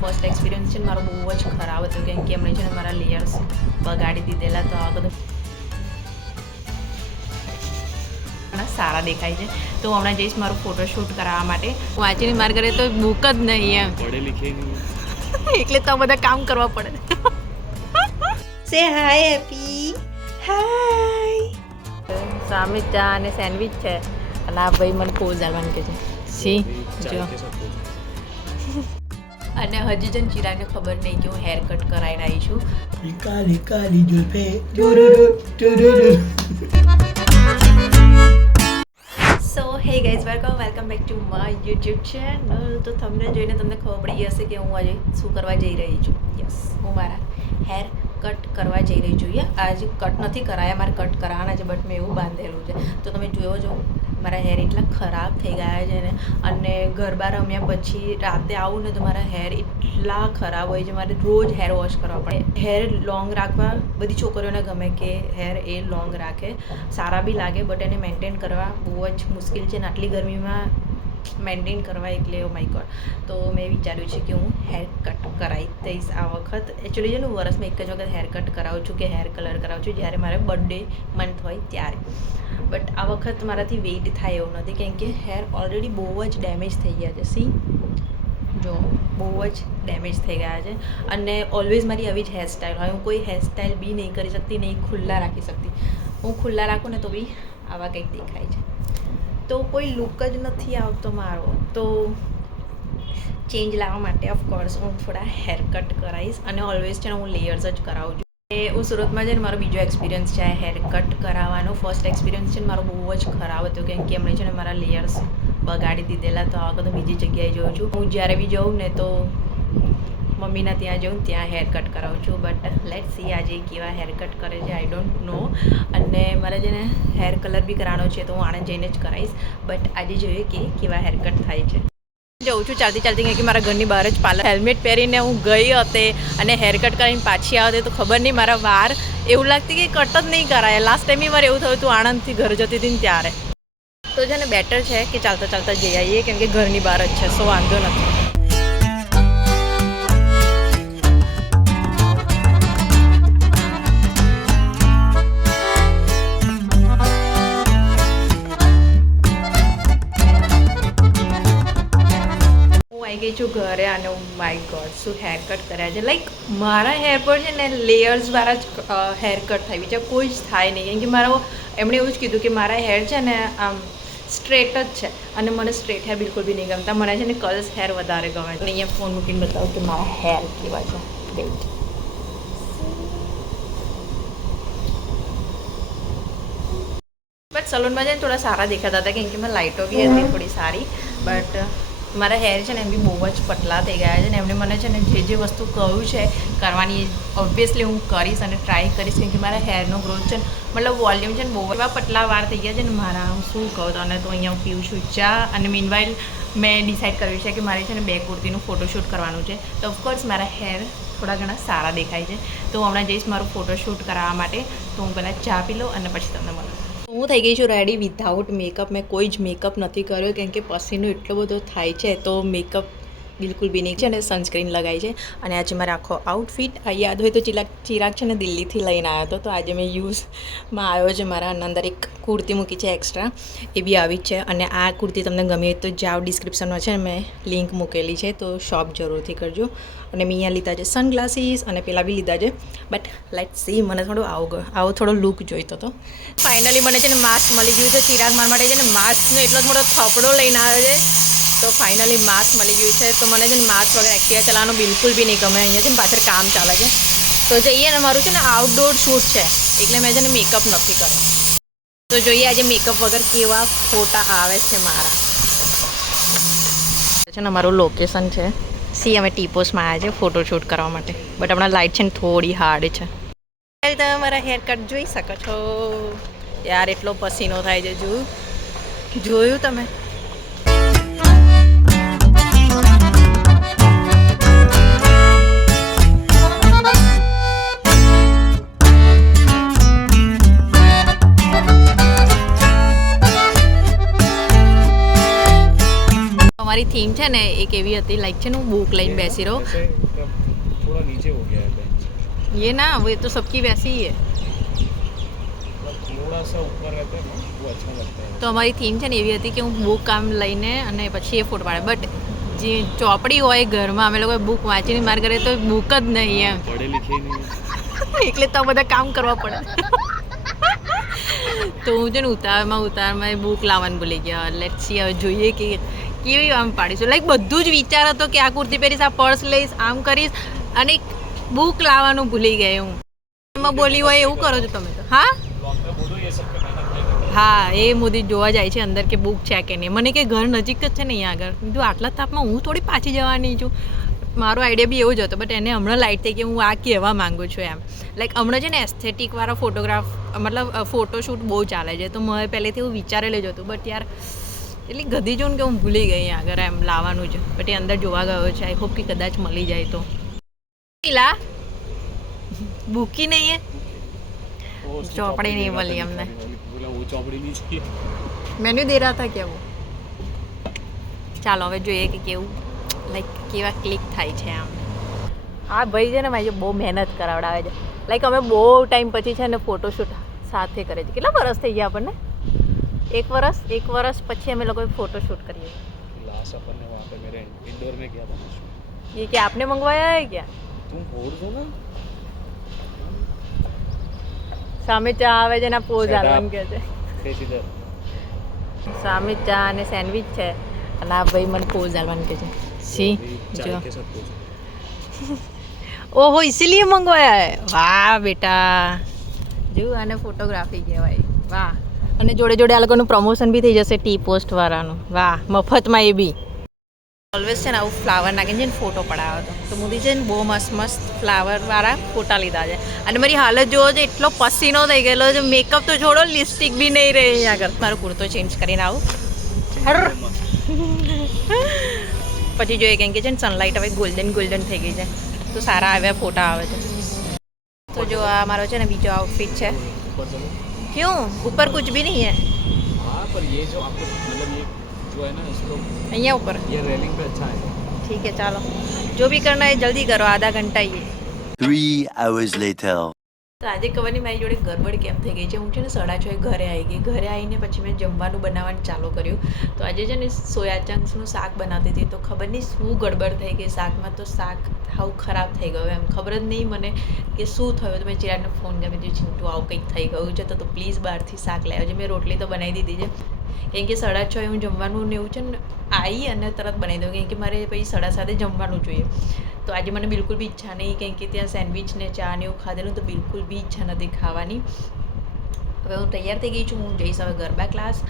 First experience છે મારો બહુ જ ખરાબ હતો કેમ કે એમણે છે ને મારા લેયર્સ બગાડી દીધેલા. તો આ બધું સારા દેખાય છે તો હું હમણાં જઈશ મારું ફોટોશૂટ કરાવવા માટે. હું વાંચીને મારા ઘરે તો બુક જ નહીં એમ પઢે લીખે નહીં એટલે તો બધા કામ કરવા પડે. સે હાય હેપી હાય. સામે ચા અને સેન્ડવિચ છે અને આ ભાઈ મને પોઝ આવવાનું કે છે સી જો. અને હજી જન ચિરાગને ખબર નહીં કે હું હેર કટ કરાવીને આવી છું. કાલી કાલી જુલ્ફે ડુરુરુ ડુરુરુ. So hey guys welcome back to my YouTube channel. તો તમને જોઈને તમને ખબર પડી હશે કે હું આજે શું કરવા જઈ રહી છું. યસ, હું મારા હેર કટ કરવા જઈ રહી છું. આજે કટ નથી કરાયા, મારે કટ કરાવવાના છે બટ મેં એવું બાંધેલું છે. તો તમે જોયો છો મારા હેર એટલા ખરાબ થઈ ગયા છે ને. અને ગરબા રમ્યા પછી રાતે આવું ને તો મારા હેર એટલા ખરાબ હોય છે, મારે રોજ હેર વોશ કરવા પડે. હેર લોંગ રાખવા બધી છોકરીઓને ગમે કે હેર એ લોંગ રાખે, સારા બી લાગે, બટ એને મેન્ટેન કરવા બહુ જ મુશ્કેલ છે ને આટલી ગરમીમાં મેન્ટેન કરવા. એટલે ઓ માય ગોડ. તો મેં વિચાર્યું છે કે હું હેર કટ કરાવી દઈશ આ વખત. એકચ્યુઅલી છે ને વર્ષમાં એક જ વખત હેર કટ કરાવું છું કે હેર કલર કરાવું છું જ્યારે મારે બર્થડે મંથ હોય ત્યારે. બટ આ વખત મારાથી વેઇટ થાય એવું નથી કેમ કે હેર ઓલરેડી બહુ જ ડેમેજ થઈ ગયા છે. સી જો બહુ જ ડેમેજ થઈ ગયા છે. અને ઓલવેઝ મારી આવી જ હેરસ્ટાઈલ હોય, હું કોઈ હેરસ્ટાઈલ બી નહીં કરી શકતી, નહીં ખુલ્લા રાખી શકતી. હું ખુલ્લા રાખું ને તો બી આવા કંઈક દેખાય છે. તો કોઈ લુક જ નથી આવતો મારો. તો ચેન્જ લાવવા માટે ઓફકોર્સ હું થોડા હેર કટ કરાવીશ. અને ઓલવેઝ છે ને હું લેયર્સ જ કરાવું છું. હું સુરતમાં છે ને મારો બીજો એક્સપિરિયન્સ છે હેર કટ કરાવવાનો. ફર્સ્ટ એક્સપિરિયન્સ છે ને મારો બહુ જ ખરાબ હતો કેમ કે એમણે છે ને મારા લેયર્સ બગાડી દીધેલા. તો આ વખત બીજી જગ્યાએ જાઉં છું. હું જ્યારે બી જાઉં ને તો મમ્મીના ત્યાં જાઉં, ત્યાં હેર કટ કરાવું છું. બટ લેટ સી આજે કેવા હેર કટ કરે છે, આઈ ડોન્ટ નો. અને મારે જેને હેર કલર બી કરાવવાનો છે તો હું આણંદ જઈને જ કરાવીશ. બટ આજે જોઈએ કે કેવા હેર કટ થાય છે. જઉં છું ચાલતી કેમ કે મારા ઘરની બહાર જ પાર્લર. હેલ્મેટ પહેરીને હું ગઈ હતી અને હેર કટ કરીને પાછી આવતી તો ખબર નહીં મારા વાર એવું લાગતી કે કટ જ નહીં કરાય. લાસ્ટ ટાઈમ મારે એવું થયું હતું આણંદથી ઘર જતી હતી ને ત્યારે. તો છે ને બેટર છે કે ચાલતા જઈ આવીએ કેમ કે ઘરની બહાર જ છે, સો વાંધો નથી. આવી ગઈ છું ઘરે અને માય ગોડ શું હેર કટ કર્યા છે. લાઈક મારા હેર પર છે ને લેયર્સ વાળા જ હેર કટ થાય, બીજા કોઈ જ થાય નહીં. કેમ કે મારો એમણે એવું જ કીધું કે મારા હેર છે ને આમ સ્ટ્રેટ જ છે અને મને સ્ટ્રેટ હેર બિલકુલ બી નહીં ગમતા. મને છે ને કર્લ્સ હેર વધારે ગમે છે. અહીંયા ફોન મૂકીને બતાવું કે મારા હેર કેવા છે. વેઇટ, બટ સલૂનમાં જઈને થોડા સારા દેખાતા હતા કેમ કે મેં લાઇટો બી હતી થોડી સારી. બટ મારા હેર છે ને એમ બી બહુ જ પતલા થઈ ગયા છે ને એમણે મને છે ને જે વસ્તુ કહ્યું છે કરવાની ઓબ્વિયસલી હું કરીશ અને ટ્રાય કરીશ કેમ કે મારા હેરનો ગ્રોથ છે ને મતલબ વોલ્યુમ છે ને બહુ એવા પતલા વાર થઈ ગયા છે ને મારા. હું શું કહું તને. તો અહીંયા હું પીવું છું ચા. અને મીનવાઇલ મેં ડિસાઇડ કર્યું છે કે મારે છે ને 2 કુર્તીનું ફોટોશૂટ કરવાનું છે. તો ઓફકોર્સ મારા હેર થોડા ઘણા સારા દેખાય છે. તો હું હમણાં જઈશ મારું ફોટોશૂટ કરાવવા માટે. તો હું પહેલાં ચા પી લઉં અને પછી તમને મળું. હું થઈ ગઈ છું રેડી વિધાઉટ મેકઅપ. મેં કોઈ જ મેકઅપ નથી કર્યો કેમ કે પસીનો એટલો બધો થાય છે તો મેકઅપ બિલકુલ બી નહીં છે. અને સનસ્ક્રીન લગાવી છે. અને આજે મારો આખો આઉટફિટ યાદ હોય તો ચિરાગ છે ને દિલ્હીથી લઈને આવ્યો હતો. તો આજે મેં યુઝમાં આવ્યો છે. મારા અંદર એક કુર્તી મૂકી છે એક્સ્ટ્રા, એ બી આવી જ છે. અને આ કુર્તી તમને ગમી હોય તો જાઓ, ડિસ્ક્રિપ્શનમાં છે ને મેં લિંક મૂકેલી છે તો શોપ જરૂરથી કરજો. અને મેં અહીંયા લીધા છે સનગ્લાસીસ અને પેલા બી લીધા છે. બટ લેટ સી, મને થોડો આવો થોડો લુક જોઈતો હતો. ફાઇનલી મને છે ને માસ્ક મળી ગયું છે. ચિરાગ મારા માટે છે ને માસ્કનો એટલો મોટો થપડો લઈને આવ્યો છે. તો ફાઇનલી માસ્ક મળી ગયું છે. તો મને છે ને માસ્ક વગર એક્ટિવા ચલાવવાનું બિલકુલ બી નહીં ગમે. અહીંયા છે ને પાછળ કામ ચાલે છે તો જઈએ ને. મારું છે ને આઉટડોર શૂટ છે એટલે મેં છે ને મેકઅપ નથી કર્યો. તો જોઈએ આજે મેકઅપ વગર કેવા ફોટા આવે છે મારા. છે ને મારું લોકેશન છે સી. અમે ટીપોસમાં આવ્યા છે ફોટોશૂટ કરવા માટે. બટ હમણાં લાઇટ છે ને થોડી હાર્ડ છે. તમે મારા હેર કટ જોઈ શકો છો યાર. એટલો પસીનો થાય છે. જોયું તમે. અમારી થીમ છે ને એક એવી હતી લાઈક છે ને હું બુક લઈને બેસી રહું ऐसे मतलब थोड़ा नीचे हो गया है बेंच ये ना वो तो सबकी वैसी ही है मतलब थोड़ा सा ऊपर रहता है ना वो अच्छा लगता है તો અમારી થીમ છે ને એવી હતી કે હું બુક આમ લઈને અને પછી એ ફોટો પાડે બટ જે ચોપડી હોય ઘરમાં અમે લોકો બુક વાંચીને મારા ઘરે તો બુક જ નહીં એમ पढ़े लिखे ही नहीं એટલે તો બધા કામ કરવા પડે તો હું છે ને ઉતારમાં બુક લાવવાનું ભૂલી ગયા લેટ સી હવે જોઈએ કે કેવી આમ પાડીશું લાઈક બધું જ વિચાર હતો કે આ કુર્તી પહેરીશ આ પર્સ લઈશ આમ કરીશ અને બુક લાવવાનું ભૂલી ગઈ હું એમાં બોલી હોય એવું કરો છો તમે તો હા ब्लॉग में बोलो ये सब पे मेहनत नहीं करना હા એ મોદી જોવા જાય છે અંદર કે બુક છે કે નહીં મને કે ઘર નજીક જ છે ને અહીંયા આગળ કીધું આટલા તાપમાં હું થોડી પાછી જવાની છું મારો આઈડિયા બી એવો જ હતો બટ એને હમણાં લાઈટ થઈ કે હું આ કહેવા માગું છું એમ લાઈક હમણાં છે ને એસ્થેટિકવાળા ફોટોગ્રાફ મતલબ ફોટોશૂટ બહુ ચાલે છે તો મેં પહેલેથી એવું વિચારેલું જ હતું બટ યાર એટલી ગધી છું ને કે હું ભૂલી ગઈ અહીંયા આગળ એમ લાવવાનું જ બટ એ અંદર જોવા ગયો છે આઈ હોપ કે કદાચ મળી જાય તો લા બુકી નહીં હે वो उसकी चौपड़ी नहीं दे रहा बोली था हमने। निकालने वाली। बोला वो चौपड़ी नहीं चाहिए મેન્યુ દે રહા था क्या वो ચાલો હવે જોઈએ કે કેવું લાઈક કેવા ક્લિક થાય છે આમ આ ભાઈ છે ને ભાઈ બહુ મહેનત કરાવડાવે છે લાઈક અમે બહુ ટાઈમ પછી છે ને ફોટોશૂટ સાથે કરે છે કેટલા વર્ષ થઈ ગયા આપણને એક વર્ષ પછી અમે લોકોએ ફોટોશૂટ કરીએ लास्ट अपन ने वहाँ पे मेरे इंडोर में किया था ये क्या आपने मंगवाया है क्या तुम फोड़ दो ना સામે ચા આવે છે ને પોઝ Shut up. આલવાનું કહે છે फेस इधर સામે ચા અને સેન્ડવિચ છે અને આ ભાઈ મને પોઝ આલવાનું કહે છે સી चाय જો के साथ पोज ओहो इसीलिए मंगवाया है वाह बेटा જો આને ફોટોગ્રાફી કહેવાય વાહ અને જોડે જોડે આ લોકોનું પ્રમોશન બી થઈ જશે ટી પોસ્ટ વાળાનું વાહ મફતમાં એ બી ઓલવેઝ છે ને આવું ફ્લાવર નાખીને છે ને ફોટો પડાવ્યો હતો તો મોદી છે ને બહુ મસ્ત મસ્ત ફ્લાવરવાળા ફોટા લીધા છે અને મારી હાલત જોવો છે એટલો પસીનો થઈ ગયેલો છે મેકઅપ તો છોડો લિપસ્ટિક બી નહીં રહે અહીંયા આગળ મારો કુર્તો ચેન્જ કરીને આવું પછી જોઈએ કેમ કે છે ને સનલાઇટ હવે ગોલ્ડન થઈ ગઈ છે તો સારા આવ્યા ફોટા આવે છે તો જો આ મારો છે ને બીજો આઉટફિટ છે ऊपर चलो क्यों ऊपर कुछ भी नहीं है हाँ पर ये जो आपको मतलब ये जो है ना इसको અહીંયા ઉપર ये रेलिंग पे अच्छा है ठीक है चलो जो भी करना है जल्दी करो आधा घंटा ही है 3 hours later. તો આજે ખબર નહીં મારી જોડે ગરબડ કેમ થઈ ગઈ છે હું છે ને 6:30 ઘરે આવી ગઈ ઘરે આવીને પછી મેં જમવાનું બનાવવાનું ચાલુ કર્યું તો આજે છે ને સોયા ચંક્સનું શાક બનાવતી હતી તો ખબર નહીં શું ગડબડ થઈ ગઈ શાકમાં તો શાક હાવ ખરાબ થઈ ગયું એમ ખબર જ નહીં મને કે શું થયું તો મેં ચિરાગને ફોન કરી દીધું ચિંટુ આવું કંઈક થઈ ગયું છે તો પ્લીઝ બહારથી શાક લઈ આવજો મેં રોટલી તો બનાવી દીધી છે કેમ કે 6:30 હું જમવાનું ને એવું છે ને આવી અને તરત બનાવી દઉં કેમ કે મારે પછી 7:30 જમવાનું જોઈએ તો આજે મને બિલકુલ બી ઈચ્છા નહીં કેમ કે ત્યાં સેન્ડવિચ ને ચા ને એવું ખાધેલું તો બિલકુલ બી ઈચ્છા નથી ખાવાની હવે હું તૈયાર થઈ ગઈ છું હું જઈશ હવે ગરબા ક્લાસ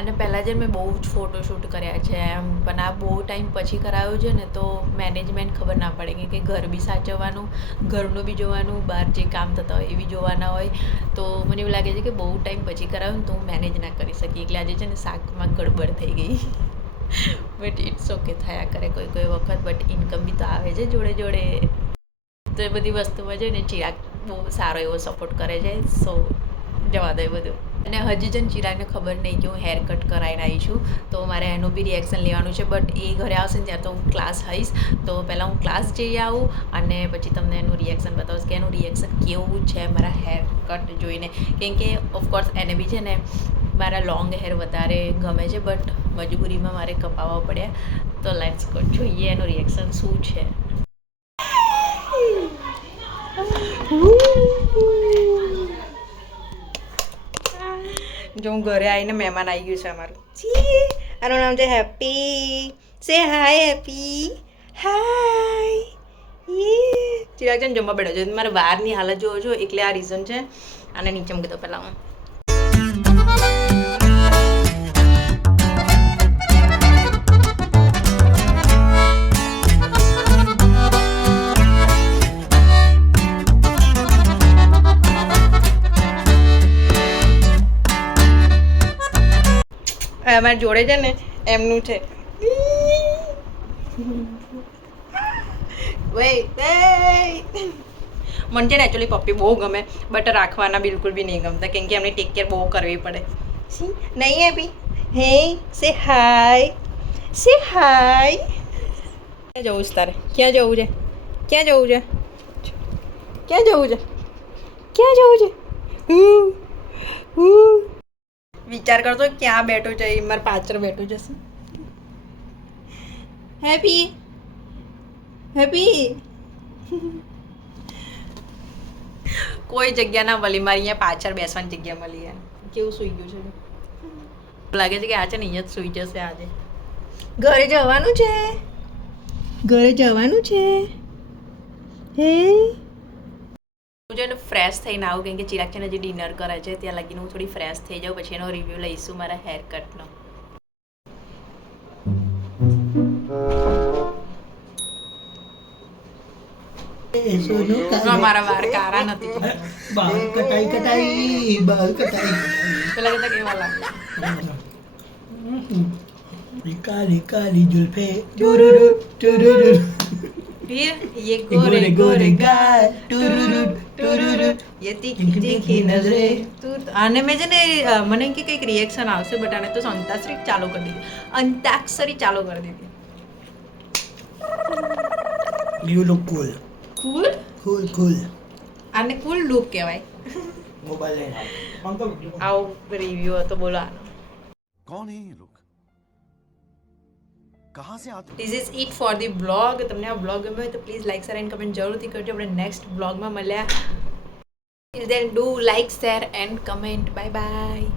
અને પહેલાં જે મેં બહુ જ ફોટોશૂટ કર્યા છે એમ પણ આ બહુ ટાઈમ પછી કરાવ્યું છે ને તો મેનેજમેન્ટ ખબર ના પડે કે ઘર બી સાચવવાનું ઘરનું બી જોવાનું બહાર જે કામ થતા હોય એ બી જોવાના હોય તો મને એવું લાગે છે કે બહુ ટાઈમ પછી કરાવ્યું ને તો હું મેનેજ ના કરી શકી એટલે આજે છે ને શાકમાં ગડબડ થઈ ગઈ બટ ઇટ્સ ઓકે થયા કરે કોઈ વખત બટ ઇન્કમ બી તો આવે છે જોડે જોડે તો એ બધી વસ્તુમાં છે ને ચિરાગ બહુ સારો એવો સપોર્ટ કરે છે સો જવા દે બધું અને હજી છે ને ચિરાગને ખબર નહીં કે હું હેર કટ કરાવીને આવી છું તો મારે એનું બી રિએક્શન લેવાનું છે બટ એ ઘરે આવશે ને ત્યારે તો હું ક્લાસ આવીશ તો પહેલાં હું ક્લાસ જઈ આવું અને પછી તમને એનું રિએક્શન બતાવીશ કે એનું રિએક્શન કેવું છે મારા હેર કટ જોઈને કેમ કે ઓફકોર્સ એને બી છે ને મારા લોંગ હેર વધારે ગમે છે બટ મજબૂરીમાં મારે કપાવવા પડ્યા તો લેટ્સ ગો જોઈએ એનું રિએક્શન શું છે જો હું ઘરે આવીને મહેમાન આવી ગયું છે અમારું આનું નામ છે હેપી સે હાય હેપી હાય ચિરાગ છે ને જમવા બેઠો છે મારે બહારની હાલત જોવો છો એટલે આ રીઝન છે આને નીચે મૂકી દો પહેલાં હું અમારી જોડે છે ને એમનું છે મને છે ને એકચ્યુઅલી પપ્પી બહુ ગમે બટ રાખવાના બિલકુલ બી નહીં ગમતા કેમ કે એમને ટેક કેર બહુ કરવી પડે નહીં હેપી હે સે હાય સે હાય. ક્યાં જવું છે તારે? ક્યાં જવું છે? ક્યાં જવું છે? ક્યાં જવું છે? ક્યાં જવું છે? વિચાર કરતો ક્યાં બેઠો છે? મારા પાછળ બેઠો જશે. હેપી હેપી કોઈ જગ્યા ના મળી, મારી અહીંયા પાછળ બેસવાની જગ્યા મળી. યાર કેવું સૂઈ ગયું છે. લાગે છે કે આ છે ને અહીંયા જ સૂઈ જશે આજે. ઘરે જવાનું છે, ઘરે જવાનું છે. હે હું છે ને ફ્રેશ થઈને આવું, કેમ કે ચિરાગ છે ને જે ડિનર કરે છે ત્યાં લગીને હું થોડી ફ્રેશ થઈ જાઉં, પછી એનો રિવ્યૂ લઈશું મારા હેર કટનો. સોનું મારા વાળ કારા નથી. બાલ કટાઈ બાલ કટાઈ પેલા કરતા કેવા લાગે? કાલી કાલી जुल्फे टुरुरु टुरुरु फिर ये गोरे गोरे गाल टुरुरु टुरुरु ये तीखी तीखी नजरें તું આને મેં છે ને મને કે કંઈક રિએક્શન આવશે, બટ આને તો અંતાક્ષરી ચાલુ કરી દીધી. અંતાક્ષરી ચાલુ કરી દીધી. You look cool. Cool Cool. આને કુલ લુક કહેવાય. મોબાઈલ લઈને આવો રિવ્યુ હતો, બોલો આનો. कौन है ये लोग? कहाँ से आते? This is it for the blog. તમને આ બ્લોગ ગમ્યો હોય તો please like share and comment જરૂરથી કરજો. આપણે નેક્સ્ટ બ્લોગમાં મળ્યા. Till then do like share and comment. Bye bye.